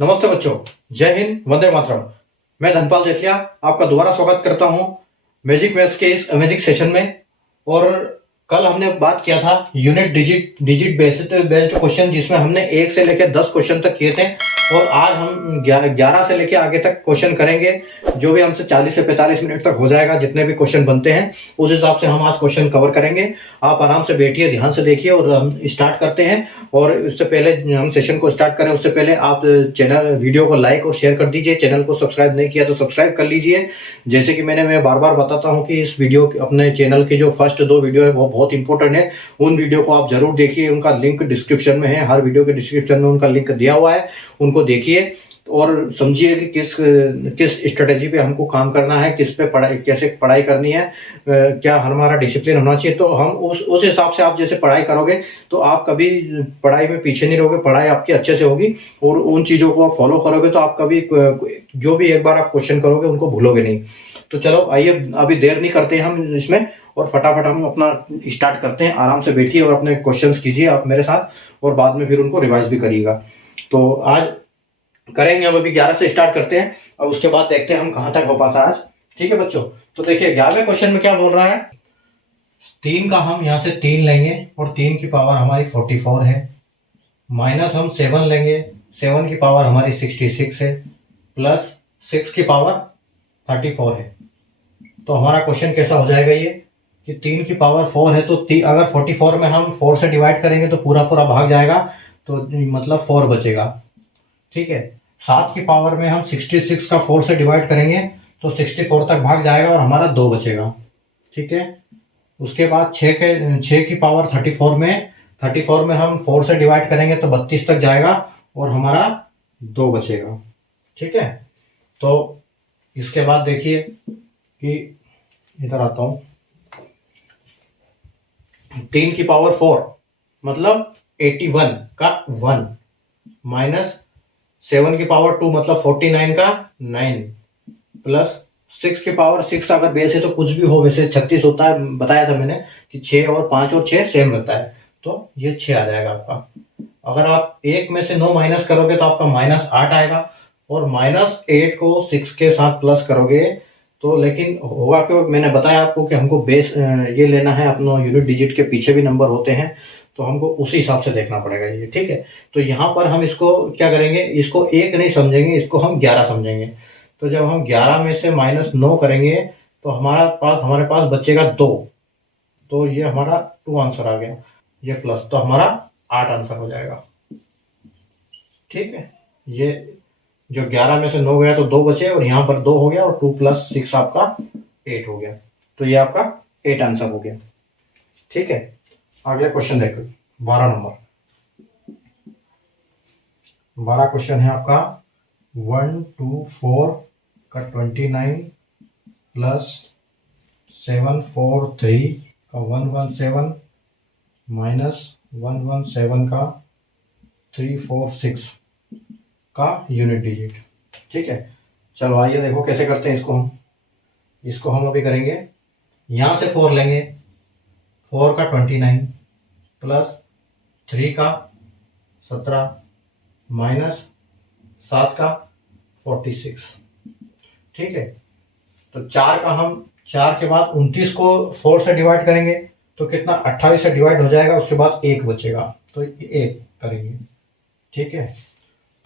नमस्ते बच्चों, जय हिंद, वंदे मातरम। मैं धनपाल जेठिया आपका दोबारा स्वागत करता हूं मैजिक मैथ्स के इस अमेजिंग सेशन में। और कल हमने बात किया था यूनिट डिजिट बेस्ड क्वेश्चन, जिसमें हमने 1 से लेकर 10 क्वेश्चन तक किए थे। और आज हम 11 से लेकर आगे तक क्वेश्चन करेंगे, जो भी हमसे 40 से 45 मिनट तक हो जाएगा। जितने भी क्वेश्चन बनते हैं उस हिसाब से हम आज क्वेश्चन कवर करेंगे। आप आराम से बैठिए, ध्यान से देखिए और हम स्टार्ट करते हैं। और उससे पहले हम सेशन को स्टार्ट करें उससे पहले आप वीडियो को लाइक और शेयर कर दीजिए। चैनल को सब्सक्राइब नहीं किया तो सब्सक्राइब कर लीजिए। जैसे कि मैं बार बार बताता हूं कि इस वीडियो अपने चैनल के जो फर्स्ट 2 वीडियो है वो बहुत इंपॉर्टेंट है। उन वीडियो को आप जरूर देखिए, उनका लिंक डिस्क्रिप्शन में है। हर वीडियो के डिस्क्रिप्शन में उनका लिंक दिया हुआ है, उनको देखिए और समझिए कि किस स्ट्रेटेजी पे हमको काम करना है, किस पे कैसे पढ़ाई करनी है, क्या हमारा डिसिप्लिन होना चाहिए। तो हम उस हिसाब से आप जैसे पढ़ाई करोगे तो आप कभी पढ़ाई में पीछे नहीं रहोगे, पढ़ाई आपकी अच्छे से होगी। और उन चीज़ों को आप फॉलो करोगे तो आप कभी जो भी एक बार आप क्वेश्चन करोगे उनको भूलोगे नहीं। तो चलो आइए, अभी देर नहीं करते हम इसमें और फटाफट हम अपना स्टार्ट करते हैं। आराम से बैठिए और अपने क्वेश्चंस कीजिए आप मेरे साथ, और बाद में फिर उनको रिवाइज भी करिएगा। तो आज करेंगे, अब अभी 11 से स्टार्ट करते हैं और उसके बाद देखते हैं हम कहां तक हो पाता है आज। ठीक है बच्चों, तो देखिए 11वें क्वेश्चन में क्या बोल रहा है। 3 का हम यहां से 3 लेंगे और 3 की पावर हमारी 44 है। माइनस हम 7 लेंगे, 7 की पावर हमारी 66 है, प्लस 6 की पावर 34 है। तो हमारा क्वेश्चन कैसा हो जाएगा ये कि 3 की पावर 4 है, तो अगर 44 में हम 4 से डिवाइड करेंगे तो पूरा पूरा भाग जाएगा, तो मतलब 4 बचेगा। ठीक है। 7 की पावर में हम 66 का 4 से डिवाइड करेंगे तो 64 तक भाग जाएगा और हमारा 2 बचेगा। ठीक है। उसके बाद 6 की पावर 34 में हम 4 से डिवाइड करेंगे तो 32 तक जाएगा और हमारा 2 बचेगा। ठीक है। तो इसके बाद देखिए कि इधर आता हूं, 3 की पावर 4 मतलब 81 का 1, माइनस 7 की पावर 2 मतलब 49 का 9, प्लस 6 की पावर 6 अगर बेस है तो कुछ भी हो, वैसे 36 होता है, बताया था मैंने कि 6 और 5 और 6 सेम रहता है, तो ये 6 आ जाएगा आपका। अगर आप 1 में से 9 माइनस करोगे तो आपका -8 आएगा, और -8 को 6 के साथ प्लस करोगे तो, लेकिन होगा क्यों, मैंने बताया आपको कि हमको बेस ये लेना है, अपना यूनिट डिजिट के पीछे भी नंबर होते हैं, तो हमको उसी हिसाब से देखना पड़ेगा ये। ठीक है। तो यहाँ पर हम इसको क्या करेंगे, इसको 1 नहीं समझेंगे, इसको हम 11 समझेंगे। तो जब हम 11 में से -9 करेंगे तो हमारे पास बचेगा 2। तो ये हमारा 2 आंसर आ गया, ये प्लस, तो हमारा 8 आंसर हो जाएगा। ठीक है। ये जो 11 में से 9 गया तो 2 बचे, और यहाँ पर 2 हो गया, और 2 + 6 आपका 8 हो गया। तो ये आपका 8 आंसर हो गया। ठीक है। अगले क्वेश्चन देखो, 12 नंबर। 12 क्वेश्चन है आपका 124 का 29 प्लस 743 का 117 माइनस 117 का 346 का यूनिट डिजिट। ठीक है। चलो आइए देखो कैसे करते हैं इसको हम अभी करेंगे। यहां से 4 लेंगे, 4 का 29 प्लस 3 का 17 माइनस 7 का 46। ठीक है। तो 4 के बाद 29 को 4 से डिवाइड करेंगे तो कितना, 28 से डिवाइड हो जाएगा, उसके बाद 1 बचेगा, तो 1 करेंगे। ठीक है।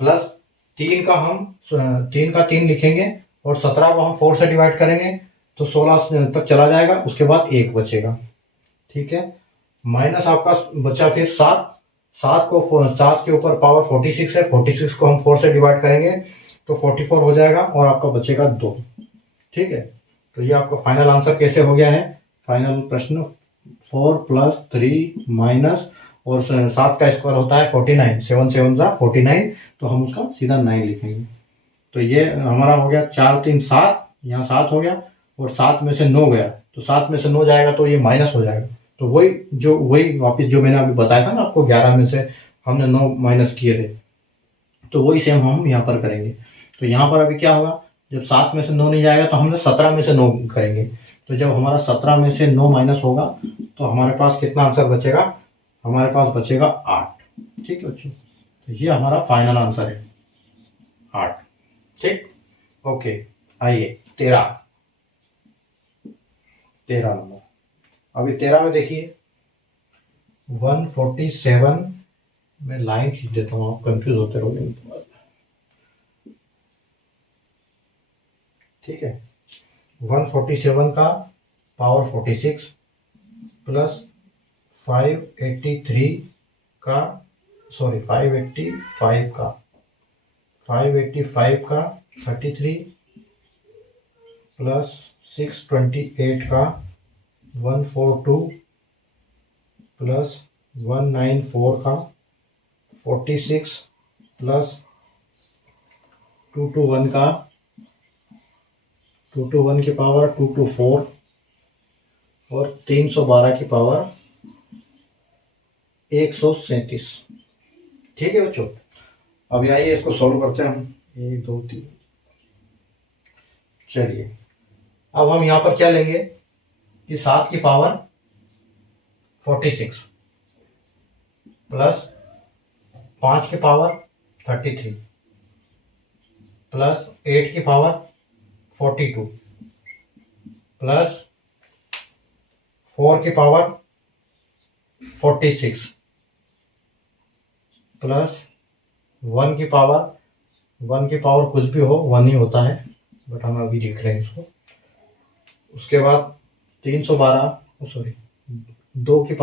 प्लस 3 का 3 लिखेंगे, और 17 को हम 4 से डिवाइड करेंगे तो 16 तक चला जाएगा, उसके बाद 1 बचेगा। ठीक है। माइनस आपका बचा फिर 7 के ऊपर पावर 46 है, 46 को हम 4 से डिवाइड करेंगे तो 44 हो जाएगा, और आपका बचेगा 2। ठीक है। तो ये आपका फाइनल आंसर कैसे हो गया है, फाइनल प्रश्न 4 + 3 माइनस, और 7 का स्क्वायर होता है 49, 7 7 49, तो हम उसका सीधा 9 लिखेंगे। तो ये हमारा हो गया 4 3 7, यहाँ 7 हो गया, और 7 में से 9 गया तो 7 में से 9 जाएगा तो ये माइनस हो जाएगा। तो वही वापस जो मैंने अभी बताया था ना आपको, 11 में से हमने 9 माइनस किए थे, तो वही सेम हम यहाँ पर करेंगे। तो यहाँ पर अभी क्या होगा, जब 7 में से 9 नहीं जाएगा तो हमने 17 में से 9 करेंगे। तो जब हमारा 17 में से 9 माइनस होगा तो हमारे पास कितना आंसर बचेगा, हमारे पास बचेगा 8। ठीक है बच्चों। तो ये हमारा फाइनल आंसर है। 8। ठीक, ओके। आइए 13 नंबर। अभी 13 में देखिए 147 में लाइन खींच देता हूँ, आप कंफ्यूज होते रहोगे। ठीक है, 147 का पावर 46 प्लस 583 का 585 का 33 प्लस 628 का 142 प्लस 194 का 46 प्लस 221 का 221 की पावर 224 और 312 की पावर 137। ठीक है बच्चों, अभी आइए इसको सॉल्व करते हैं हम। 1 2 3। चलिए अब हम यहाँ पर क्या लेंगे कि 7 की पावर 46 प्लस 5 की पावर 33 प्लस 8 की पावर 42 प्लस 4 की पावर 46 प्लस 1 की पावर कुछ भी हो 1 ही होता है, बट हम अभी देख रहे हैं इसको। उसके बाद 312 2 की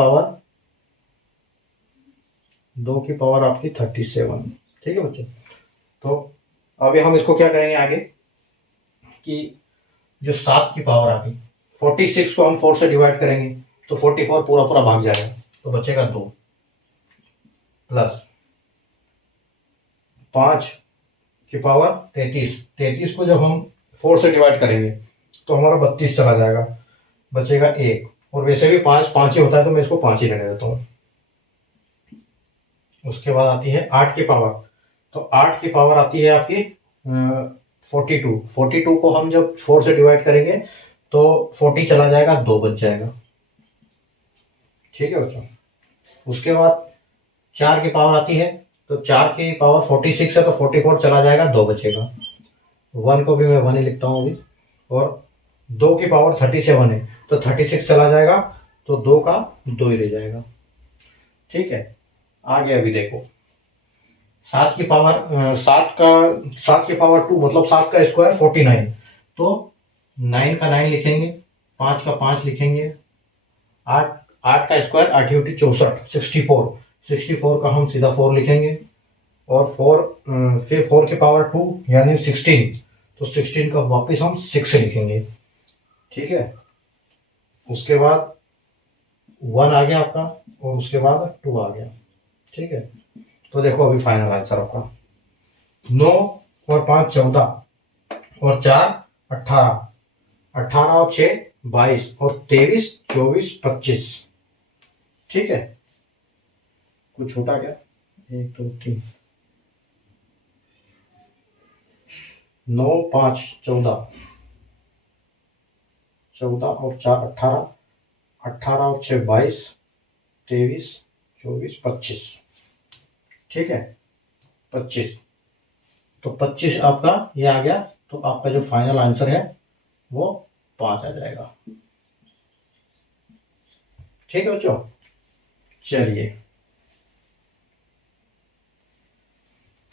पावर आपकी 37। ठीक है बच्चों, तो अभी हम इसको क्या करेंगे आगे कि जो 7 की पावर आ गई 46 को हम 4 से डिवाइड करेंगे तो 44 पूरा पूरा भाग जाएगा, तो बचेगा 2 प्लस 5 की पावर 33 को जब हम 4 से डिवाइड करेंगे तो हमारा 32 चला जाएगा, बचेगा 1। और वैसे भी 5 ही होता है तो मैं इसको 5 ही रहने देता हूँ। उसके बाद आती है 8 की पावर, तो 8 की पावर आती है आपकी 42 को हम जब 4 से डिवाइड करेंगे तो 40 चला जाएगा, 2 बच जाएगा। ठीक है बच्चों, उसके बाद 4 की पावर आती है, तो 4 की पावर 46 है तो 44 चला जाएगा, 2 बचेगा। 1 को भी मैं 1 ही लिखता हूँ अभी। और 2 की पावर 37 है तो 36 चला जाएगा, तो 2 का 2 ही रह जाएगा। ठीक है, आगे अभी देखो 7 की पावर 2 मतलब 7 का स्क्वायर 49, तो 9 का 9 लिखेंगे, 5 का 5 लिखेंगे, 8 का स्क्वायर 8 × 64 64 का हम सीधा 4 लिखेंगे, और फिर 4 की पावर 2 यानी 16, तो 16 का वापस हम 6 लिखेंगे। ठीक है, उसके बाद 1 आ गया आपका और उसके बाद 2 आ गया। ठीक है, तो देखो अभी फाइनल आंसर आपका 9 और 5 14 और 4 18 18 और 6 22 और 23 24 25। ठीक है, कुछ छूटा क्या? 1 2 3 9 5 14 14 और 4 18 18 और 6 22 23 24 25। ठीक है, 25, तो 25 आपका ये आ गया, तो आपका जो फाइनल आंसर है वो 5 आ जाएगा। ठीक है बच्चों, चलिए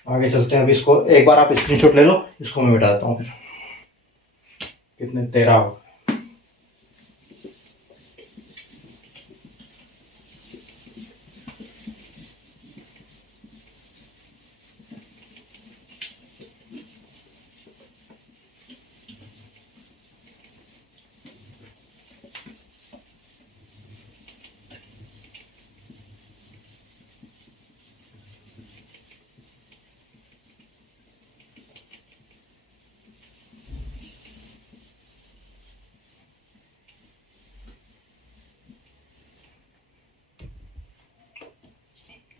आगे चलते हैं। अभी इसको एक बार आप स्क्रीनशॉट ले लो, इसको मैं मिटा देता हूँ फिर। कितने 13 हो।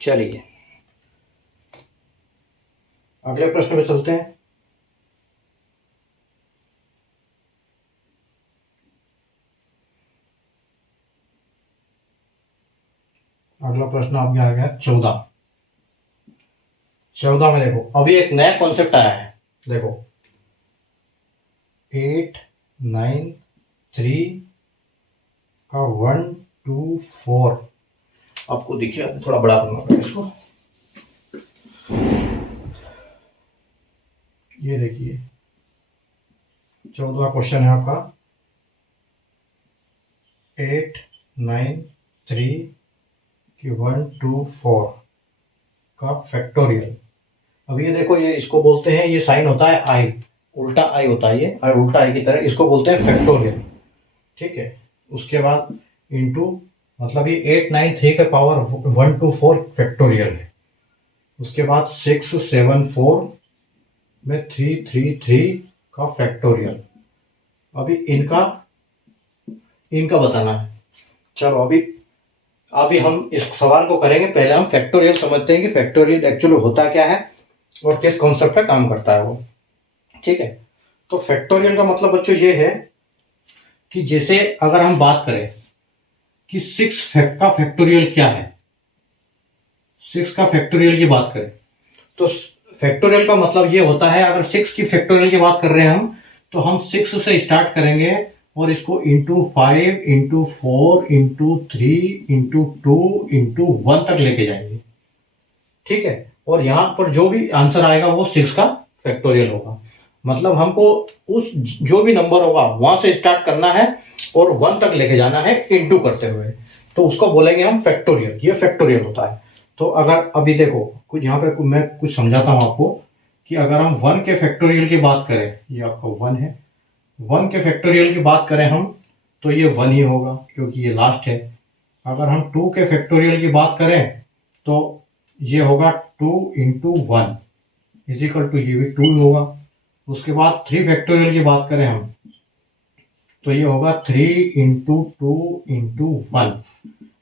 चलिए अगले प्रश्न पे चलते हैं। अगला प्रश्न आपके आ गया 14 में। देखो अभी एक नया कॉन्सेप्ट आया है देखो 8 9 3 का 1 2 4, आपको देखिए थोड़ा बड़ा करना पड़ेगा इसको। ये देखिए 14वां क्वेश्चन है आपका 8 9 3 की 1 2 4 का फैक्टोरियल। अब ये देखो, ये इसको बोलते हैं, ये साइन होता है आई, उल्टा आई होता है, ये उल्टा आई की तरह, इसको बोलते हैं फैक्टोरियल। ठीक है, उसके बाद इंटू, मतलब ये 8 9 3 का पावर 1 2 4 फैक्टोरियल है। उसके बाद 6 7 4 में 3 3 3 का फैक्टोरियल। अभी इनका बताना है। चलो अभी हम इस सवाल को करेंगे। पहले हम फैक्टोरियल समझते हैं कि फैक्टोरियल एक्चुअली होता क्या है और किस कॉन्सेप्ट पे काम करता है वो। ठीक है, तो फैक्टोरियल का मतलब बच्चों ये है कि जैसे अगर हम बात करें कि 6 का फैक्टोरियल क्या है, 6 का फैक्टोरियल की बात करें तो फैक्टोरियल का मतलब ये होता है, अगर 6 की फैक्टोरियल की बात कर रहे हैं हम, तो हम 6 से स्टार्ट करेंगे और इसको into 5 into 4 into 3 into 2 into 1 तक लेके जाएंगे। ठीक है, और यहां पर जो भी आंसर आएगा वो 6 का फैक्टोरियल होगा। मतलब हमको उस जो भी नंबर होगा वहां से स्टार्ट करना है और 1 तक लेके जाना है इंटू करते हुए, तो उसको बोलेंगे हम फैक्टोरियल। ये फैक्टोरियल होता है। तो अगर अभी देखो कुछ यहाँ पे मैं कुछ समझाता हूं आपको कि अगर हम 1 के फैक्टोरियल की बात करें, ये आपका 1 है, 1 के फैक्टोरियल की बात करें हम, तो ये 1 ही होगा क्योंकि ये लास्ट है। अगर हम 2 के फैक्टोरियल की बात करें तो ये होगा 2 इंटू 1 इजिकल टू, ये भी 2 होगा। उसके बाद 3 फैक्टोरियल की बात करें हम, तो ये होगा 3 इंटू 2 इंटू 1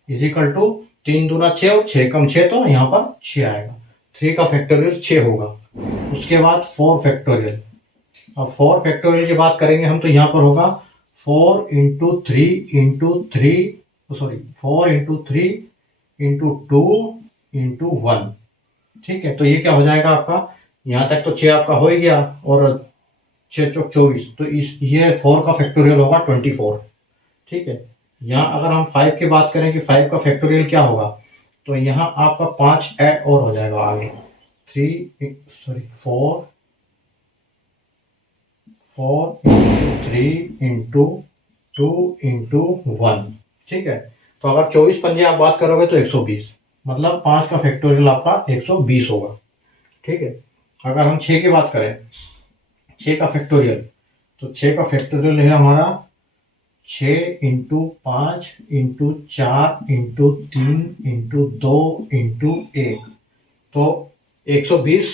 इजिकल टू 3 दूना 6 और 6 कम 6, तो यहाँ पर 6 आएगा। 3 का फैक्टोरियल 6 होगा। उसके बाद 4 फैक्टोरियल, अब 4 फैक्टोरियल की बात करेंगे हम, तो यहाँ पर होगा 4 into 3 into 3, sorry 4 into 3 into 2 into 1। ठीक है, तो ये क्या हो जाएगा आपका, यहाँ तक तो 6 आपका हो ही गया और 6 चौक 24, तो ये 4 का फैक्टोरियल होगा 24। ठीक है, यहाँ अगर हम 5 की बात करें कि 5 का फैक्टोरियल क्या होगा, तो यहाँ आपका 5 ऐड और हो जाएगा आगे, 4 इंटू 3 इंटू 2 इंटू 1। ठीक है, तो अगर 24 पंजे आप बात करोगे तो 120, मतलब 5 का फैक्टोरियल आपका 120 होगा। ठीक है, अगर हम 6 की बात करें, 6 का फैक्टोरियल, तो 6 का फैक्टोरियल है हमारा 6 into 5 into 4 into 3 into 2 into 1, तो 120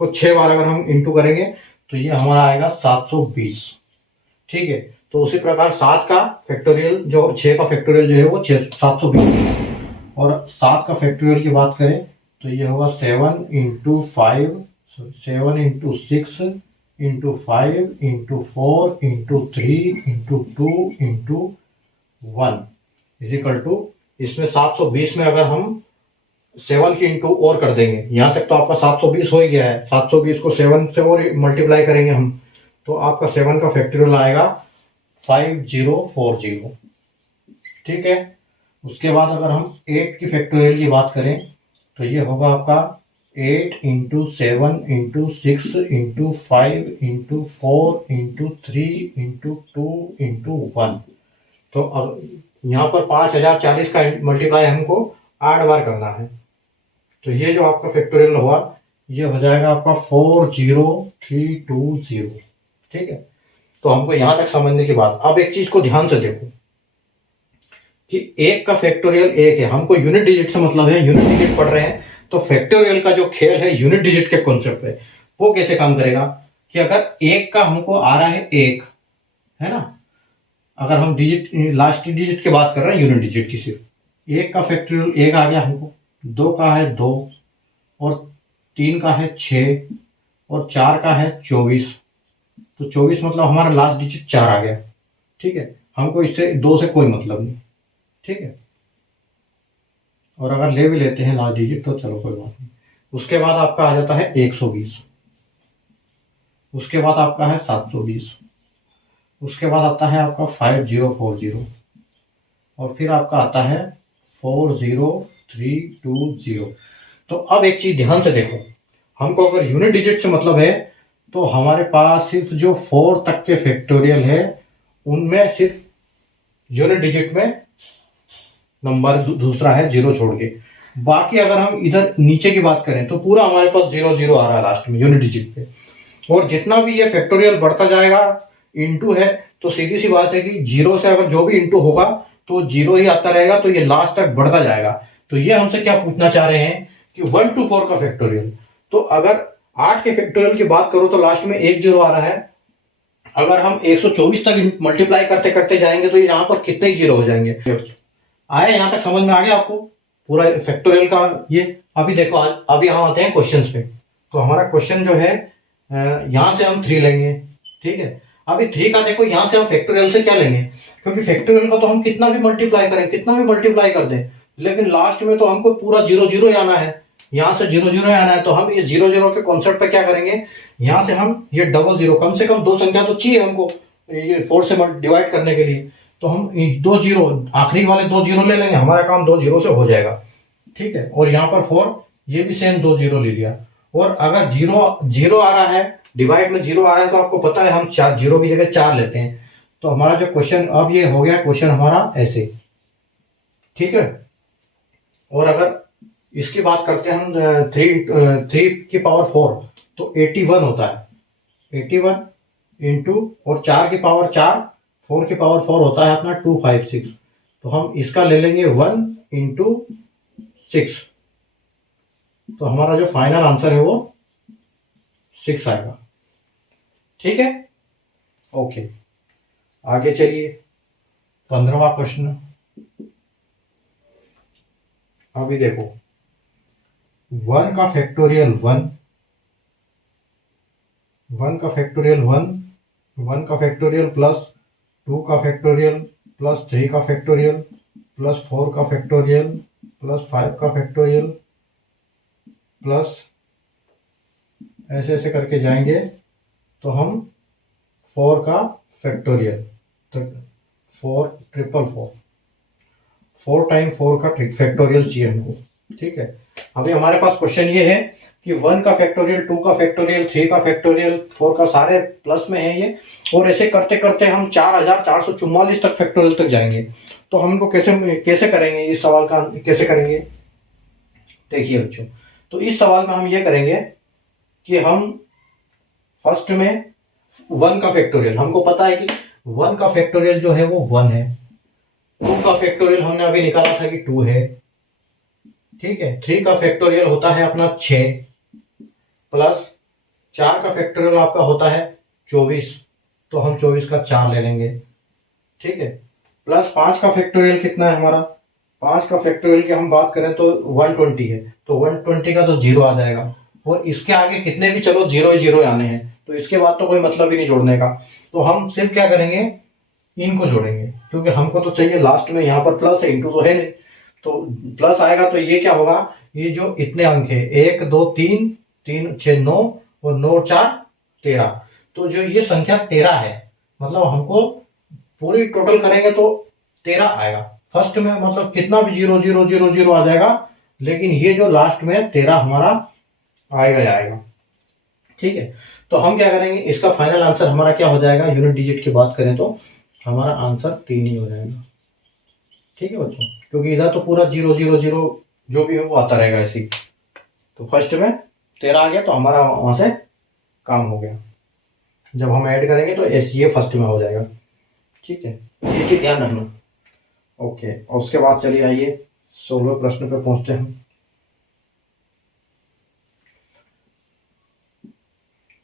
को 6 बार अगर हम इंटू करेंगे तो ये हमारा आएगा 720। ठीक है, तो उसी प्रकार 7 का फैक्टोरियल, जो 6 का फैक्टोरियल जो है वो 720, और 7 का फैक्टोरियल की बात करें तो ये होगा 7 into 5, 7 into 6 into 5 into 4 into 3 into 2 into 1 is equal to, इसमें 720 में अगर हम 7 की इंटू और कर देंगे, यहाँ तक तो आपका 720 हो ही गया है, 720 को 7 से और मल्टीप्लाई करेंगे हम, तो आपका 7 का फैक्टोरियल आएगा 5040। ठीक है, उसके बाद अगर हम 8 की फैक्टोरियल की बात करें तो ये होगा आपका 8 into 7 into 6 into 5 into 4 into 3 into 2 into 1। तो अब यहाँ पर 5040 का मल्टीप्लाई हमको 8 बार करना है, तो ये जो आपका फैक्टोरियल हुआ ये हो जाएगा आपका 40320। ठीक है, तो हमको यहां तक समझने के बाद अब एक चीज को ध्यान से देखो कि 1 का फैक्टोरियल 1 है, हमको यूनिट डिजिट से मतलब है, यूनिट डिजिट पढ़ रहे हैं, तो फैक्टोरियल का जो खेल है यूनिट डिजिट के कॉन्सेप्ट पे, वो कैसे काम करेगा कि अगर 1 का हमको आ रहा है 1, है ना, अगर हम डिजिट लास्ट डिजिट की बात कर रहे हैं यूनिट डिजिट की, सिर्फ 1 का फैक्टोरियल 1 आ गया हमको, 2 का है 2, और 3 का है 6, और 4 का है 24, तो 24 मतलब हमारा लास्ट डिजिट 4 आ गया। ठीक है, हमको इससे 2 से कोई मतलब नहीं। ठीक है, और अगर ले भी लेते हैं लास्ट डिजिट तो चलो कोई बात नहीं। उसके बाद आपका आ जाता है 120। उसके बाद आपका है 720, उसके बाद आता है आपका 5040, और फिर आपका आता है 40320। तो अब एक चीज ध्यान से देखो, हमको अगर यूनिट डिजिट से मतलब है तो हमारे पास सिर्फ जो 4 तक के फैक्टोरियल है उनमें सिर्फ यूनिट डिजिट में नंबर दूसरा है जीरो छोड़ के। बाकी अगर हम इधर नीचे की बात करें तो पूरा हमारे पास 00 आ रहा है लास्ट में यूनिट डिजिट पे। और जितना भी ये फैक्टोरियल बढ़ता जाएगा, इंटू है, तो सीधी सी बात है कि जीरो से अगर जो भी इंटू होगा तो जीरो ही आता रहेगा, तो ये लास्ट तक बढ़ता जाएगा। तो ये हमसे क्या पूछना चाह रहे हैं कि 1 to 4 का फैक्टोरियल। तो अगर 8 के फैक्टोरियल की बात करो तो लास्ट में 1 जीरो आ रहा है। अगर हम 124 तक मल्टीप्लाई करते करते जाएंगे तो यहाँ पर कितने जीरो हो जाएंगे। आया यहाँ तक समझ में आ गया आपको पूरा फैक्टोरियल का ये। अभी देखो अभी हम आते हैं क्वेश्चंस पे। तो हमारा क्वेश्चन जो है यहाँ से हम 3 लेंगे, ठीक है। अभी 3 का देखो, यहाँ से हम फैक्टोरियल से क्या लेंगे, क्योंकि फैक्टोरियल का तो हम कितना भी मल्टीप्लाई करें, कितना भी मल्टीप्लाई कर दें, लेकिन लास्ट में तो हमको पूरा 00 ही आना है, यहाँ से 00 ही आना है। तो हम इस 00 के कॉन्सेप्ट पे क्या करेंगे, यहाँ से हम ये 00, कम से कम 2 संख्या तो चाहिए हमको ये 4 से डिवाइड करने के लिए। तो हम 2 जीरो, आखिरी वाले 2 जीरो ले लेंगे, हमारा काम 2 जीरो से हो जाएगा, ठीक है। और यहाँ पर 4, ये भी सेम 2 जीरो ले लिया। और अगर जीरो आ रहा है, डिवाइड में 0 आ रहा है, तो आपको पता है हम 4 जीरो की जगह 4 लेते हैं। तो हमारा जो क्वेश्चन अब ये हो गया, क्वेश्चन हमारा ऐसे, ठीक है। और अगर इसकी बात करते हैं हम 3 की पावर 4 तो 81 होता है। 81 इंटू और 4 की पावर 4, 4 की पावर 4 होता है अपना 256। तो हम इसका ले लेंगे 1 इंटू 6। तो हमारा जो फाइनल आंसर है वो 6 आएगा, ठीक है। ओके, आगे चलिए 15वां क्वेश्चन। अभी देखो 1 का फैक्टोरियल 1, 1 का फैक्टोरियल 1, 1 का फैक्टोरियल प्लस 2 का फैक्टोरियल प्लस 3 का फैक्टोरियल प्लस 4 का फैक्टोरियल प्लस 5 का फैक्टोरियल प्लस ऐसे ऐसे करके जाएंगे तो हम 4 का फैक्टोरियल, तो 4 ट्रिपल 4, 4 टाइम 4 का फैक्टोरियल चाहिए हमको, ठीक है। अभी हमारे पास क्वेश्चन ये है कि 1 का फैक्टोरियल, 2 का फैक्टोरियल, 3 का फैक्टोरियल, 4 का, सारे प्लस में है ये। और ऐसे करते करते हम 4444 तक फैक्टोरियल तक जाएंगे। तो हमको कैसे करेंगे, इस सवाल का कैसे करेंगे, देखिए बच्चों। तो इस सवाल में हम ये करेंगे कि हम फर्स्ट में 1 का फैक्टोरियल, हमको पता है कि 1 का फैक्टोरियल जो है वो 1 है। 2 का फैक्टोरियल हमने अभी निकाला था कि 2 है, ठीक है। 3 का फैक्टोरियल होता है अपना 6, प्लस 4 का फैक्टोरियल आपका होता है 24, तो हम 24 का 4 ले लेंगे, ठीक है। प्लस 5 का फैक्टोरियल कितना है हमारा, 5 का फैक्टोरियल की हम बात करें तो 120 है, तो 120 का तो 0 आ जाएगा। और इसके आगे कितने भी चलो 0 ही 0 आने हैं, तो इसके बाद तो कोई मतलब ही नहीं जोड़ने का। तो हम सिर्फ क्या करेंगे, इनको जोड़ेंगे, क्योंकि हमको तो चाहिए लास्ट में, यहाँ पर प्लस है, इंटू तो है नहीं, तो प्लस आएगा। तो ये क्या होगा, ये जो इतने अंक है 1 2 3 3 6 9 और 9 4 13, तो जो ये संख्या 13 है, मतलब हमको पूरी टोटल करेंगे तो 13 आएगा। फर्स्ट में मतलब कितना भी 0 0 0 0 आ जाएगा, लेकिन ये जो लास्ट में 13 हमारा आएगा, ठीक है। तो हम क्या करेंगे, इसका फाइनल आंसर हमारा क्या हो जाएगा, यूनिट डिजिट की बात करें तो हमारा आंसर 3 ही हो जाएगा, ठीक है बच्चों। क्योंकि इधर तो पूरा 0 0 0 जो भी है वो आता रहेगा ऐसे ही। तो फर्स्ट में 13 आ गया तो हमारा वहां से काम हो गया। जब हम ऐड करेंगे तो ये फर्स्ट में हो जाएगा, ठीक है। ये चीज ध्यान रखना। ओके, और उसके बाद चलिए आइए 16वें प्रश्न पे पहुंचते हैं।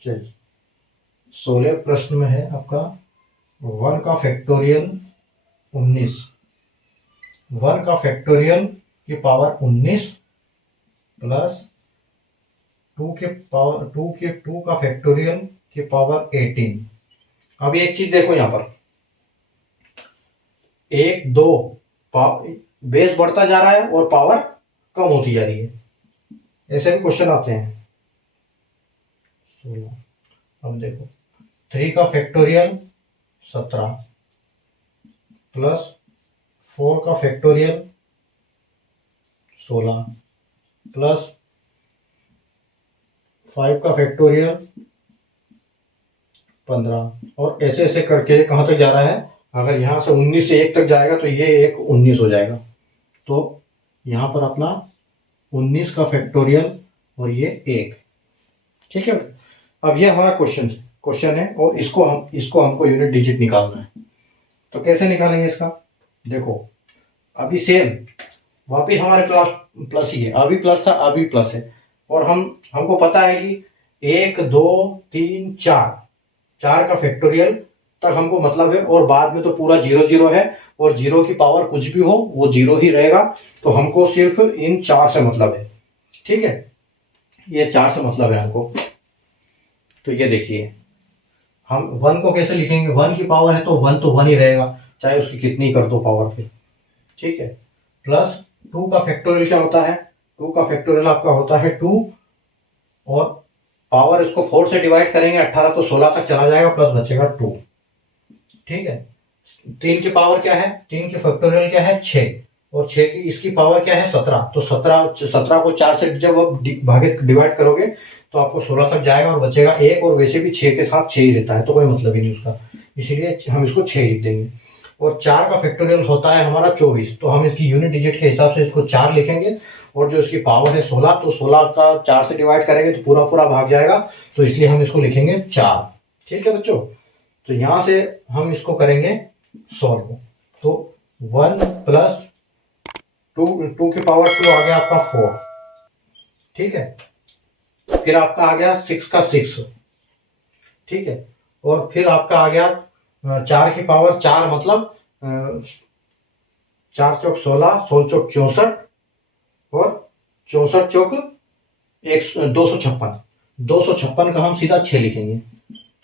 चलिए 16वें प्रश्न में है आपका 1 का फैक्टोरियल 19, 1 का फैक्टोरियल की पावर 19 प्लस 2 का फैक्टोरियल की पावर 18। अब एक चीज देखो, यहाँ पर 1 2 बेस बढ़ता जा रहा है और पावर कम होती जा रही है, ऐसे भी क्वेश्चन आते हैं। 16 अब देखो 3 का फैक्टोरियल 17 प्लस 4 का फैक्टोरियल 16 प्लस 5 का फैक्टोरियल 15 और ऐसे ऐसे करके कहाँ तक जा रहा है। अगर यहाँ से 19 से 1 तक जाएगा तो ये एक 19 हो जाएगा। तो यहाँ पर अपना 19 का फैक्टोरियल और ये 1। ठीक है, अब ये हमारा क्वेश्चन है और इसको हमको यूनिट डिजिट निकालना है। तो कैसे निकालेंगे इसका, देखो अभी सेम वापिस हमारे प्लस ही है, अभी प्लस था अभी प्लस है। और हमको पता है कि 1 2 3 4 का फैक्टोरियल तक हमको मतलब है, और बाद में तो पूरा 0 0 है और 0 की पावर कुछ भी हो वो 0 ही रहेगा। तो हमको सिर्फ इन 4 से मतलब है। ठीक है, ये 4 से मतलब है हमको। तो ये देखिए हम 1 को कैसे लिखेंगे, 1 की पावर है तो 1 ही रहेगा, चाहे उसकी कितनी कर दो पावर पे। ठीक है, प्लस 2 का फैक्टोरियल क्या होता है, 2 का फैक्टोरियल आपका होता है 2 और पावर इसको 4 से डिवाइड करेंगे 18 तो 16 तक चला जाएगा, प्लस बचेगा 2। ठीक है, 3 की पावर क्या है, 3 की फैक्टोरियल क्या है 6 और 6 की इसकी पावर क्या है 17। तो 17 को 4 से जब आप डिवाइड करोगे तो आपको 16 तक जाएगा और बचेगा 1। और वैसे भी 6 के साथ 6 ही रहता है तो कोई मतलब ही नहीं उसका, इसीलिए हम इसको 6 लिख देंगे। और 4 का फैक्टोरियल होता है हमारा 24, तो हम इसकी यूनिट डिजिट के हिसाब से इसको 4 लिखेंगे। और जो इसकी पावर है 16, तो 16 का 4 से डिवाइड करेंगे तो पूरा पूरा भाग जाएगा, तो इसलिए हम इसको लिखेंगे 4। ठीक है बच्चों, तो यहां से हम इसको करेंगे सॉल्व। तो 1 प्लस 2 की पावर 2 आ गया आपका 4। ठीक है, फिर आपका आ गया 6 का 6। ठीक है, और फिर आपका आ गया 4 की पावर 4 मतलब 4 चौक 16, 16 चौक 64 और 64 चौक 256। 256 का हम सीधा 6 लिखेंगे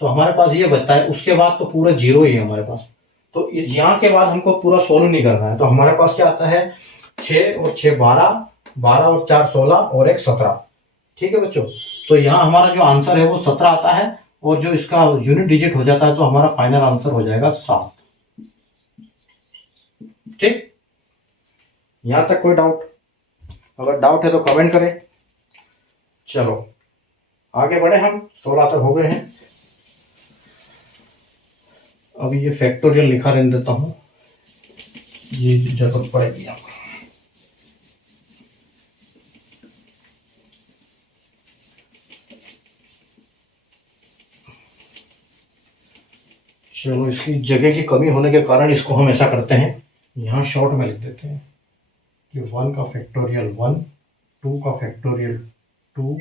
तो हमारे पास ये बचता है। उसके बाद तो पूरा 0 ही है हमारे पास, तो यहाँ के बाद हमको पूरा सोल्व नहीं करना है। तो हमारे पास क्या आता है 6 और 6 12, 12 और 4 16 और 1 17। ठीक है बच्चों, तो यहाँ हमारा जो आंसर है वो 17 आता है और जो इसका यूनिट डिजिट हो जाता है तो हमारा फाइनल आंसर हो जाएगा 7। ठीक, यहां तक कोई डाउट? अगर डाउट है तो कमेंट करें। चलो आगे बढ़े, हम 16 तक हो गए हैं। अभी ये फैक्टोरियल लिखा रहने देता हूं, ये जरूरत पड़ेगी आपको। चलो इसकी जगह की कमी होने के कारण इसको हम ऐसा करते हैं, यहाँ शॉर्ट में लिख देते हैं कि 1 का फैक्टोरियल 1, 2 का फैक्टोरियल 2,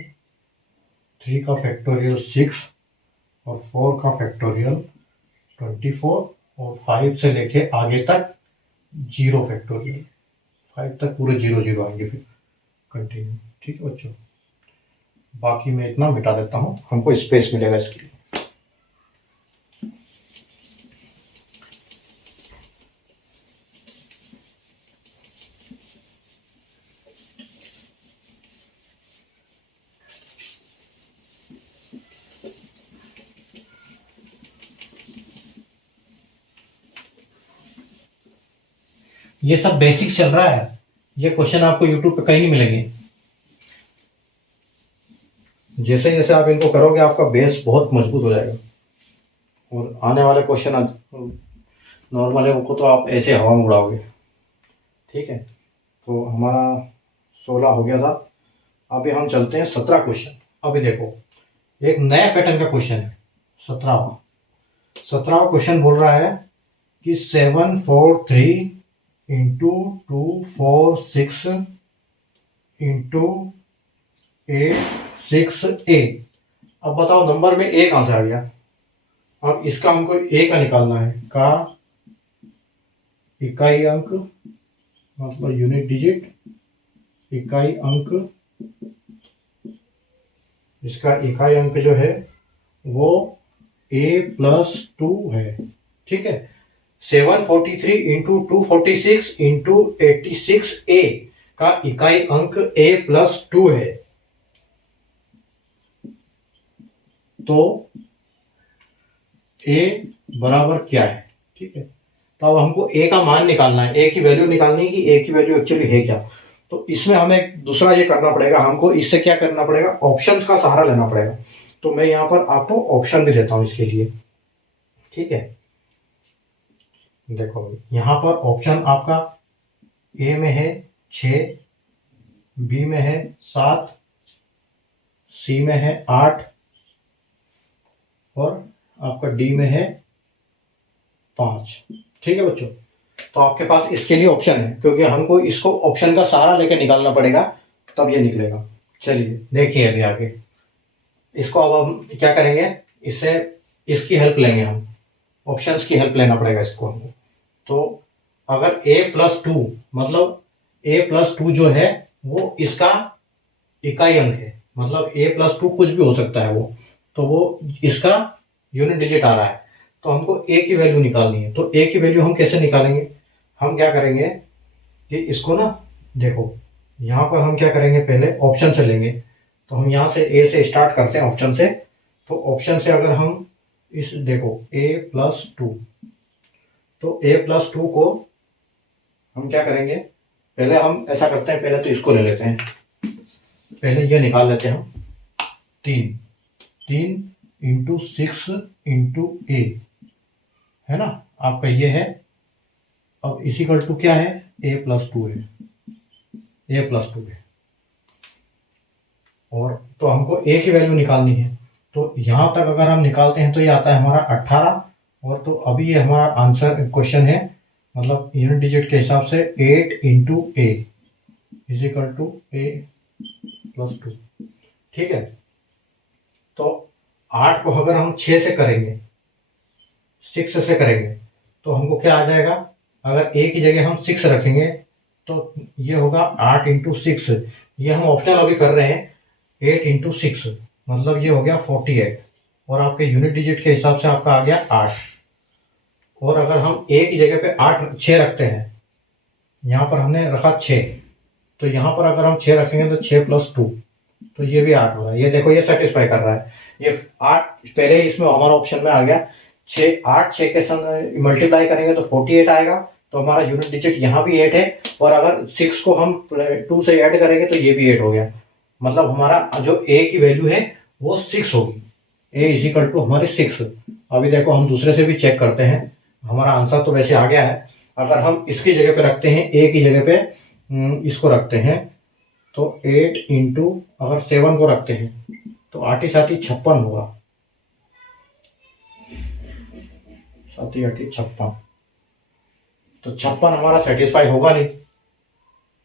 3 का फैक्टोरियल 6 और 4 का फैक्टोरियल 24 और 5 से लेके आगे तक 0 फैक्टोरियल, 5 तक पूरे 0 0 आएंगे फिर कंटिन्यू। ठीक है बच्चों, बाकी मैं इतना मिटा देता हूँ, हमको स्पेस मिलेगा इसके लिए। ये सब बेसिक्स चल रहा है, ये क्वेश्चन आपको यूट्यूब पे कहीं नहीं मिलेंगे। जैसे जैसे आप इनको करोगे आपका बेस बहुत मजबूत हो जाएगा और आने वाले क्वेश्चन नॉर्मल है वो तो आप ऐसे हवा में उड़ाओगे। ठीक है, तो हमारा 16 हो गया था। अभी हम चलते हैं 17 क्वेश्चन। अभी देखो एक नया पैटर्न का क्वेश्चन है 17वां क्वेश्चन बोल रहा है कि 743 इंटू 246 इंटू 86A। अब बताओ नंबर में ए कहां से आ गया। अब इसका हमको ए का निकालना है, का इकाई अंक मतलब यूनिट डिजिट इकाई अंक, इसका इकाई अंक जो है वो a+2 है। ठीक है, 743 इंटू 246 इंटू 86A का इकाई अंक a+2 है। तो ए बराबर क्या है, ठीक है। तो अब हमको ए का मान निकालना है, ए की वैल्यू निकालनी है कि ए की वैल्यू एक्चुअली है क्या। तो इसमें हमें दूसरा ये करना पड़ेगा, हमको इससे क्या करना पड़ेगा, ऑप्शंस का सहारा लेना पड़ेगा। तो मैं यहाँ पर आपको ऑप्शन भी देता हूँ इसके लिए, ठीक है। देखो यहाँ पर ऑप्शन आपका ए में है 6, बी में है 7, सी में है 8 और आपका डी में है 5, ठीक है बच्चों। तो आपके पास इसके लिए ऑप्शन है, क्योंकि हमको इसको ऑप्शन का सहारा लेकर निकालना पड़ेगा, तब ये निकलेगा। चलिए देखिए अभी आगे इसको अब हम क्या करेंगे, इससे इसकी हेल्प लेंगे, हम ऑप्शंस की हेल्प लेना पड़ेगा इसको हमको। तो अगर a+2 मतलब a+2 जो है वो इसका इकाई अंक है, मतलब a+2 कुछ भी हो सकता है वो, तो वो इसका यूनिट डिजिट आ रहा है। तो हमको a की वैल्यू निकालनी है। तो a की वैल्यू हम कैसे निकालेंगे, हम क्या करेंगे कि इसको ना देखो यहाँ पर हम क्या करेंगे, पहले ऑप्शन से लेंगे। तो हम यहाँ से a से स्टार्ट करते हैं ऑप्शन से। तो ऑप्शन से अगर हम इस देखो a+2, तो a+2 को हम क्या करेंगे, पहले हम ऐसा करते हैं, पहले तो इसको ले लेते हैं, पहले ये निकाल लेते हैं हम 3 इंटू 6 इंटू ए है ना, आपका ये है। अब इसी कल टू क्या है, a+2 है, a+2 है। और तो हमको a की वैल्यू निकालनी है। तो यहाँ तक अगर हम निकालते हैं तो ये आता है हमारा 18। और तो अभी ये हमारा आंसर क्वेश्चन है, मतलब यूनिट डिजिट के हिसाब से 8 into a is equal to a+2, ठीक है। तो 8 को अगर हम 6 से करेंगे, 6 से करेंगे, तो हमको क्या आ जाएगा, अगर a की जगह हम 6 रखेंगे तो ये होगा 8 इंटू 6। ये हम ऑप्शनल अभी कर रहे हैं, 8 इंटू 6 मतलब ये हो गया 48। और आपके यूनिट डिजिट के हिसाब से आपका आ गया 8। और अगर हम a की जगह पे 6 रखते हैं, यहाँ पर हमने रखा 6, तो यहाँ पर अगर हम 6 रखेंगे तो 6+2, तो ये भी 8 हो रहा है। ये देखो ये सेटिस्फाई कर रहा है, ये 8 पहले इसमें हमारा ऑप्शन में आ गया। 6 के संग मल्टीप्लाई करेंगे तो 48 आएगा। तो हमारा यूनिट डिजिट यहाँ भी 8 है। और अगर 6 को हम 2 से ऐड करेंगे तो ये भी 8 हो गया। मतलब हमारा जो a की वैल्यू है वो 6 होगी, a इज इक्वल टू हमारे 6। अभी देखो हम दूसरे से भी चेक करते हैं, हमारा आंसर तो वैसे आ गया है। अगर हम इसकी जगह पे रखते हैं, a की जगह पे इसको रखते हैं, तो 8 इंटू अगर 7 को रखते हैं तो 8 ही 56 होगा, 7 ही 56। तो 56 हमारा सेटिस्फाई होगा नहीं,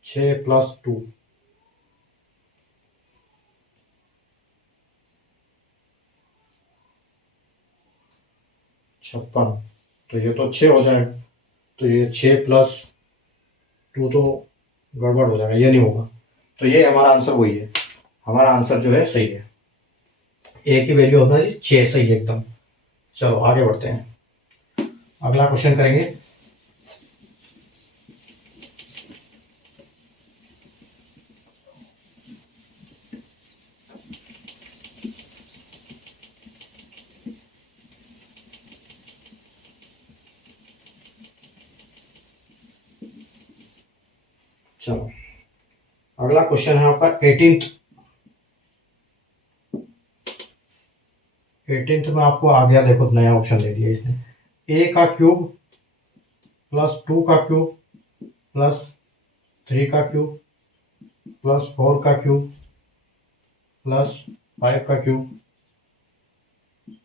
6+2 56, तो ये तो 6 हो जाएगा। तो ये 6+2 तो गड़बड़ हो जाएगा, ये नहीं होगा। तो ये हमारा आंसर वही है, हमारा आंसर जो है सही है, ए की वैल्यू हमारी 6 सही है एकदम। चलो आगे बढ़ते हैं, अगला क्वेश्चन करेंगे। चलो अगला क्वेश्चन है आपका 18th में आपको आ गया, देखो नया ऑप्शन दे दिया इसने, a का क्यूब प्लस 2 का क्यूब प्लस 3 का क्यूब प्लस 4 का क्यूब प्लस 5 का क्यूब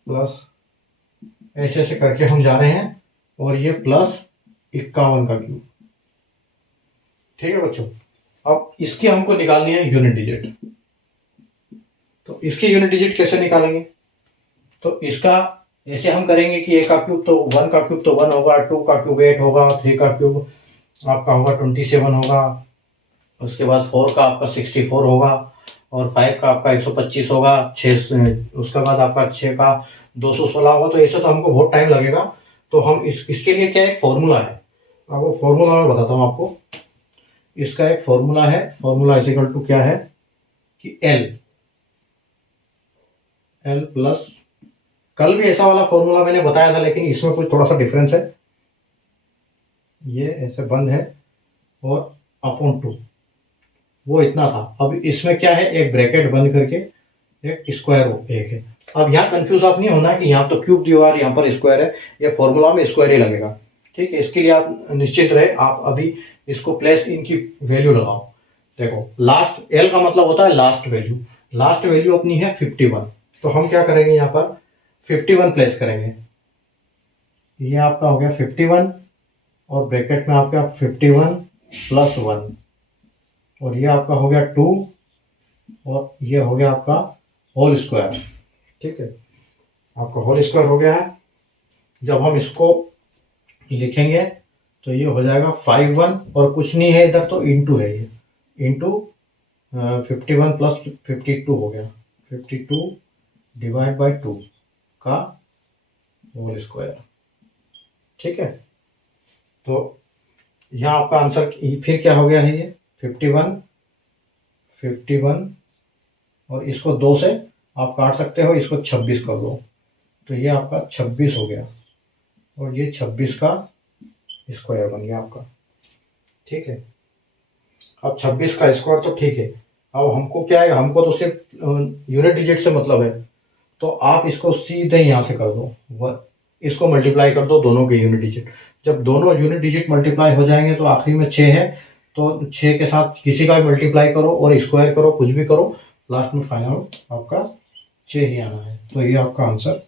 प्लस ऐसे ऐसे करके हम जा रहे हैं, और ये प्लस 51 का क्यूब, ठीक है बच्चों। अब इसकी हमको निकालनी है यूनिट डिजिट। तो इसकी यूनिट डिजिट कैसे निकालेंगे, तो इसका ऐसे हम करेंगे कि a का क्यूब तो 1 का क्यूब तो 1 होगा, 2 का क्यूब 8 होगा, 3 का क्यूब आपका होगा 27 होगा, उसके बाद 4 का आपका 64 होगा, और 5 का आपका 125 होगा, 6 उसके बाद आपका 6 का 216 होगा। तो ऐसे तो हमको बहुत टाइम लगेगा। तो हम इसके लिए क्या एक फॉर्मूला है, अब वो फॉर्मूला मैं बताता हूँ आपको। इसका एक फॉर्मूला है, फॉर्मूला इज इक्वल टू क्या है कि L प्लस कल भी ऐसा वाला फॉर्मूला मैंने बताया था, लेकिन इसमें कुछ थोड़ा सा डिफरेंस है। ये ऐसे बंद है और अपॉन 2 वो इतना था। अब इसमें क्या है, एक ब्रैकेट बंद करके एक स्क्वायर एक है। अब यहाँ कंफ्यूज आप नहीं होना है कि यहाँ तो क्यूब दिया और यहाँ पर स्क्वायर है, ये फॉर्मूला में स्क्वायर ही लगेगा। ठीक है, इसके लिए आप निश्चित रहे, आप अभी इसको प्लेस इनकी वैल्यू लगाओ। देखो लास्ट, एल का मतलब होता है लास्ट वैल्यू, लास्ट वैल्यू अपनी है 51, तो हम क्या करेंगे यहाँ पर 51 प्लेस करेंगे। ये आपका हो गया 51 और ब्रैकेट में आपका 51 प्लस 1 और ये आपका हो गया 2 और ये हो गया आपका होल स्क्वायर। ठीक है, आपका होल स्क्वायर हो गया है। जब हम इसको लिखेंगे तो ये हो जाएगा 51 और कुछ नहीं है इधर, तो इंटू है, ये इंटू 51 प्लस 52 हो गया, 52 डिवाइड बाई 2 का होल स्क्वायर। ठीक है, तो यहाँ आपका आंसर फिर क्या हो गया है, ये 51 और इसको 2 से आप काट सकते हो, इसको 26 कर दो तो ये आपका 26 हो गया और ये 26 का स्क्वायर बन गया आपका। ठीक है, अब 26 का स्क्वायर तो ठीक है। अब हमको क्या है, हमको तो सिर्फ यूनिट डिजिट से मतलब है, तो आप इसको सीधे यहाँ से कर दो, इसको मल्टीप्लाई कर दो दोनों के यूनिट डिजिट। जब दोनों यूनिट डिजिट मल्टीप्लाई हो जाएंगे तो आखिरी में 6 है, तो 6 के साथ किसी का भी मल्टीप्लाई करो और स्क्वायर करो, कुछ भी करो, लास्ट में फाइनल आपका 6 ही आना है। तो ये आपका आंसर,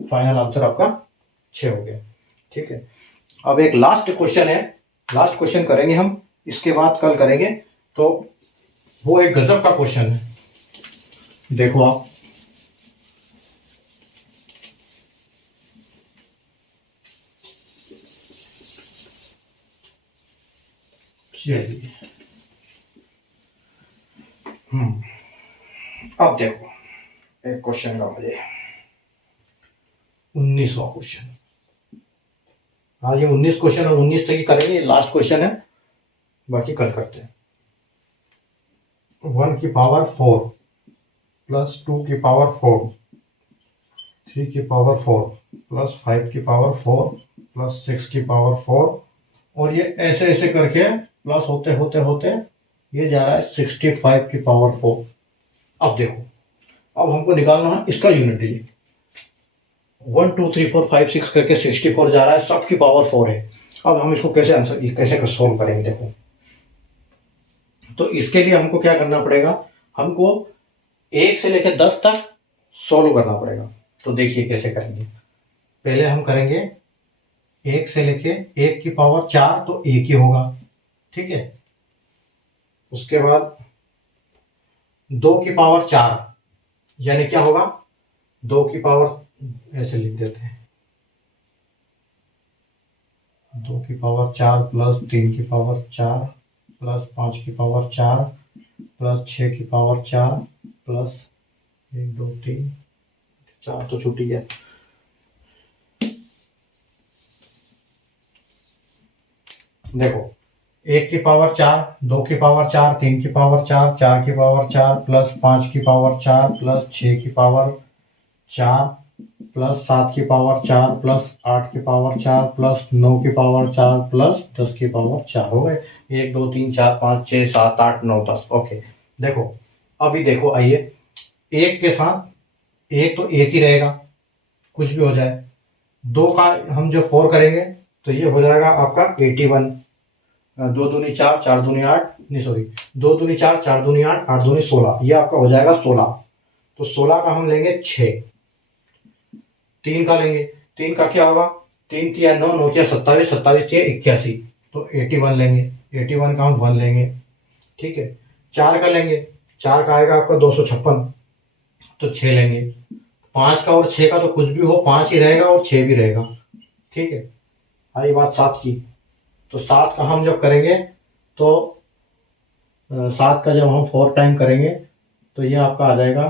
फाइनल आंसर आपका 6 हो गया। ठीक है, अब एक लास्ट क्वेश्चन है, लास्ट क्वेश्चन करेंगे हम, इसके बाद कल करेंगे। तो वो एक गजब का क्वेश्चन है, देखो आप, चलिए अब देखो एक क्वेश्चन का मुझे 19वां क्वेश्चन। आज ये 19 क्वेश्चन और 19 तक ही करेंगे, लास्ट क्वेश्चन है, बाकी कल करते हैं। 1 की पावर 4 प्लस 2 की पावर 4 3 की पावर 4 प्लस 5 की पावर 4 प्लस 6 की पावर 4 और ये ऐसे ऐसे करके प्लस होते होते होते ये जा रहा है 65 की पावर 4। अब देखो, अब हमको निकालना है इसका यूनिट डिजिट। 1 2 3 4 5 6 करके 64 जा रहा है, सबकी पावर 4 है। अब हम इसको कैसे आंसर, कैसे सोल्व करेंगे, देखो। तो इसके लिए हमको क्या करना पड़ेगा, हमको 1 से लेकर 10 तक सोल्व करना पड़ेगा। तो देखिए कैसे करेंगे। पहले हम करेंगे 1 से लेके 1 की पावर 4, तो 1 ही होगा। ठीक है, उसके बाद 2 की पावर 4 यानी क्या होगा, 2 की पावर ऐसे लिख देते हैं, 2 की पावर 4 प्लस 3 की पावर 4 प्लस 5 की पावर 4 प्लस 6 की पावर 4 प्लस 1 2 3 4 तो छूट गया। देखो 1 की पावर 4, 2 की पावर 4, 3 की पावर 4, 4 की पावर 4 प्लस 5 की पावर 4 प्लस 6 की पावर 4 प्लस 7 की पावर 4 प्लस 8 की पावर 4 प्लस 9 की पावर 4 प्लस 10 की पावर 4 हो गए। 1 2 3 4 5 6 7 8 9 10। ओके, देखो अभी देखो, आइए 1 के साथ 1 तो 1 ही रहेगा, कुछ भी हो जाए। 2 का हम जो 4 करेंगे तो ये हो जाएगा आपका 81। 2 दूनी 4, 4 दूनी 8, नहीं सॉरी 2 दूनी 4, 4 दूनी 8, 8 दूनी 16, ये आपका हो जाएगा 16। तो 16 का हम लेंगे 6। 3 का लेंगे, 3 का क्या होगा, 3 तिया 9, 9 तिया 27, 27 तिया 81, तो 81 लेंगे। 81 का हम 1 लेंगे। ठीक है, 4 का लेंगे, 4 का आएगा आपका 256, तो 6 लेंगे। 5 का और 6 का तो कुछ भी हो, 5 ही रहेगा और 6 भी रहेगा। ठीक है, आई बात 7 की। तो 7 का हम जब करेंगे तो 7 का जब हम 4 टाइम करेंगे तो ये आपका आ जाएगा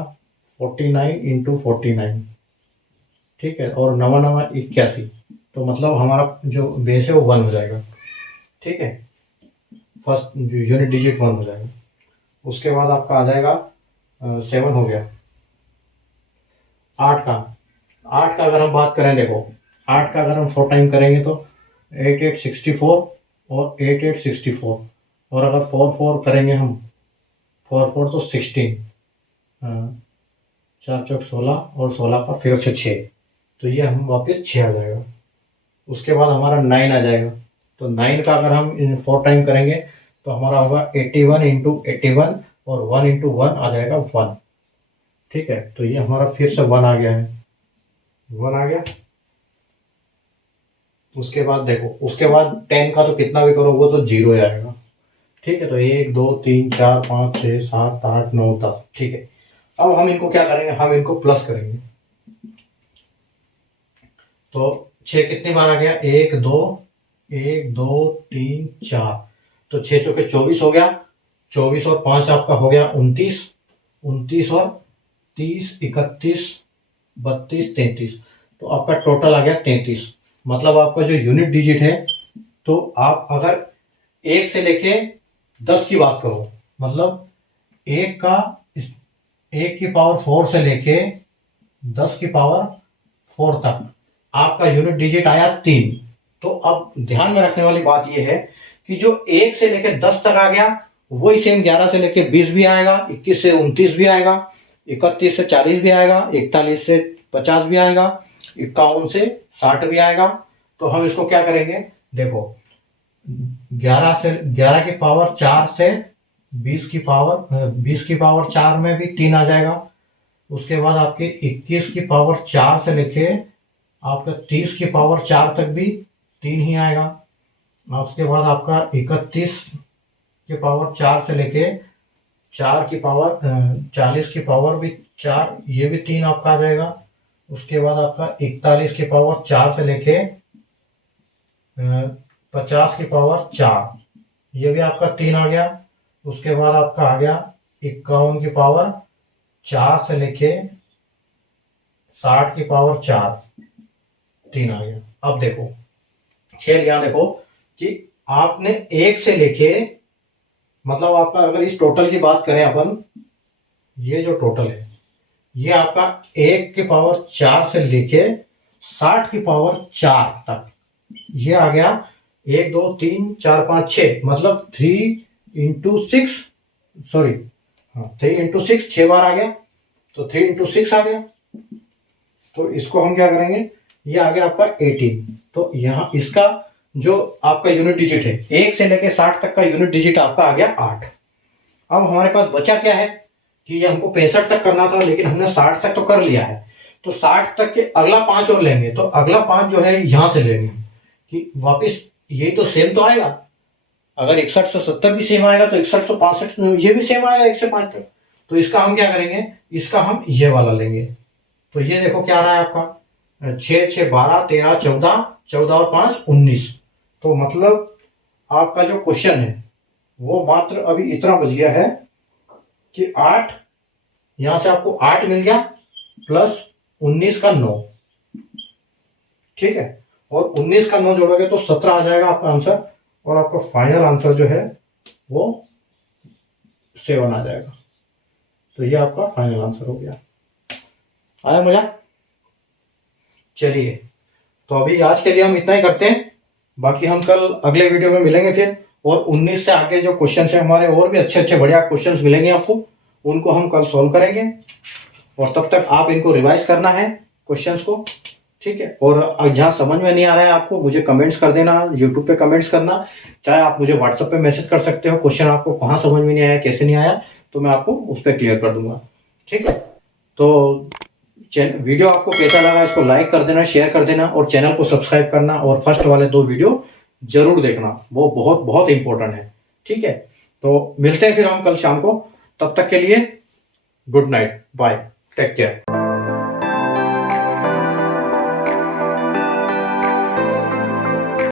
49 इंटू 49। ठीक है, और 9 9 81, तो मतलब हमारा जो बेस है वो 1 हो जाएगा। ठीक है, फर्स्ट यूनिट डिजिट 1 हो जाएगा। उसके बाद आपका आ जाएगा 7 हो गया। 8 का 8 का अगर हम बात करें, देखो 8 का अगर हम 4 टाइम करेंगे तो 8 8 64 और 8 8 64, और अगर 4 4 करेंगे हम 4 4 तो 16, 4 चौक 16 और 16 का फिर से 6, तो ये हम वापस 6 आ जाएगा। उसके बाद हमारा 9 आ जाएगा, तो 9 का अगर हम 4 टाइम करेंगे तो हमारा होगा 81 इंटू 81 और 1 इंटू 1 आ जाएगा 1। ठीक है, तो ये हमारा फिर से 1 आ गया है, 1 आ गया। उसके बाद देखो, उसके बाद 10 का तो कितना भी करो वो तो 0 आएगा। ठीक है, तो 1 2 3 4 5 6 7 8 9 10। ठीक है, अब हम इनको क्या करेंगे, हम इनको प्लस करेंगे। तो 6 कितनी बार आ गया, 1 2 1 2 3 4, तो 6 चौके 24 हो गया, 24 और 5 आपका हो गया 29, 29 और 30 31 32 33, तो आपका टोटल आ गया 33। मतलब आपका जो यूनिट डिजिट है, तो आप अगर 1 से लेके 10 की बात करो, मतलब 1 की पावर 4 से लेके 10 की पावर 4 तक आपका यूनिट डिजिट आया 3। तो अब ध्यान में रखने वाली बात यह है कि जो 1 से लेके 10 तक आ गया वही सेम 11 से लेके 20 भी आएगा, 21 से 29 भी आएगा, 31 से 40 भी आएगा, 41 से 50 भी आएगा, 51 से 60 भी आएगा। तो हम इसको क्या करेंगे, देखो 11 की पावर 4 से 20 की पावर 4 में भी 3 आ जाएगा। उसके बाद आपके 21 की पावर 4 से लेके आपका 30 की पावर 4 तक भी 3 ही आएगा। उसके बाद आपका 31 की पावर 4 से लेके 4 की पावर 40 की पावर भी 4, ये भी 3 आपका आ जाएगा। उसके बाद आपका 41 की पावर 4 से लेके 50 की पावर 4, ये भी आपका 3 आ गया। उसके बाद आपका आ गया 51 की पावर 4 से लेके 60 की पावर 4, 3 आ गया। अब देखो खेल यहाँ देखो कि आपने 1 से लेके, मतलब आपका अगर इस टोटल की बात करें अपन, ये जो टोटल है ये आपका 1 की पावर 4 से लेके 60 की पावर 4 तक, ये आ गया 1 2 3 4 5 6, मतलब 3 इंटू 6, सॉरी 3 इंटू 6 6 बार आ गया, तो 3 इंटू 6 आ गया। तो इसको हम क्या करेंगे, ये आ गया आपका 18। तो यहाँ इसका जो आपका यूनिट डिजिट है 1 से लेके 60 तक का यूनिट डिजिट आपका आ गया 8। अब हमारे पास बचा क्या है कि ये हमको 65 तक करना था, लेकिन हमने 60 तक तो कर लिया है, तो 60 तक के अगला 5 और लेंगे, तो अगला 5 जो है यहां से लेंगे कि वापिस यही तो सेम तो आएगा। अगर 61 से 70 भी सेम आएगा तो 61 से 65 ये भी सेम आएगा 1 से 5 तक। तो इसका हम क्या करेंगे, इसका हम ये वाला लेंगे। तो ये देखो क्या आ रहा है आपका 6 6 12 13 14, 14 और 5 19। तो मतलब आपका जो क्वेश्चन है वो मात्र अभी इतना बच गया है कि 8, यहां से आपको 8 मिल गया प्लस 19 का 9, ठीक है, और 19 का 9 जोड़ोगे तो 17 आ जाएगा आपका आंसर, और आपका फाइनल आंसर जो है वो 7 आ जाएगा। तो ये आपका फाइनल आंसर हो गया। आया मजा? चलिए, तो अभी आज के लिए हम इतना ही करते हैं, बाकी हम कल अगले वीडियो में मिलेंगे फिर, और 19 से आगे जो क्वेश्चन है हमारे और भी अच्छे अच्छे बढ़िया क्वेश्चन मिलेंगे आपको, उनको हम कल सॉल्व करेंगे। और तब तक आप इनको रिवाइज करना है क्वेश्चंस को, ठीक है। और जहां समझ में नहीं आ रहा है आपको मुझे कमेंट्स कर देना, यूट्यूब पे कमेंट्स करना, चाहे आप मुझे व्हाट्सएप पे मैसेज कर सकते हो, क्वेश्चन आपको कहाँ समझ में नहीं आया, कैसे नहीं आया, तो मैं आपको उस पर क्लियर कर दूंगा, ठीक है। तो वीडियो आपको कैसा लगा इसको लाइक कर देना, शेयर कर देना, और चैनल को सब्सक्राइब करना, और फर्स्ट वाले 2 वीडियो जरूर देखना, वो बहुत बहुत इंपॉर्टेंट है, ठीक है। तो मिलते हैं फिर हम कल शाम को, तब तक के लिए good night, bye, take care.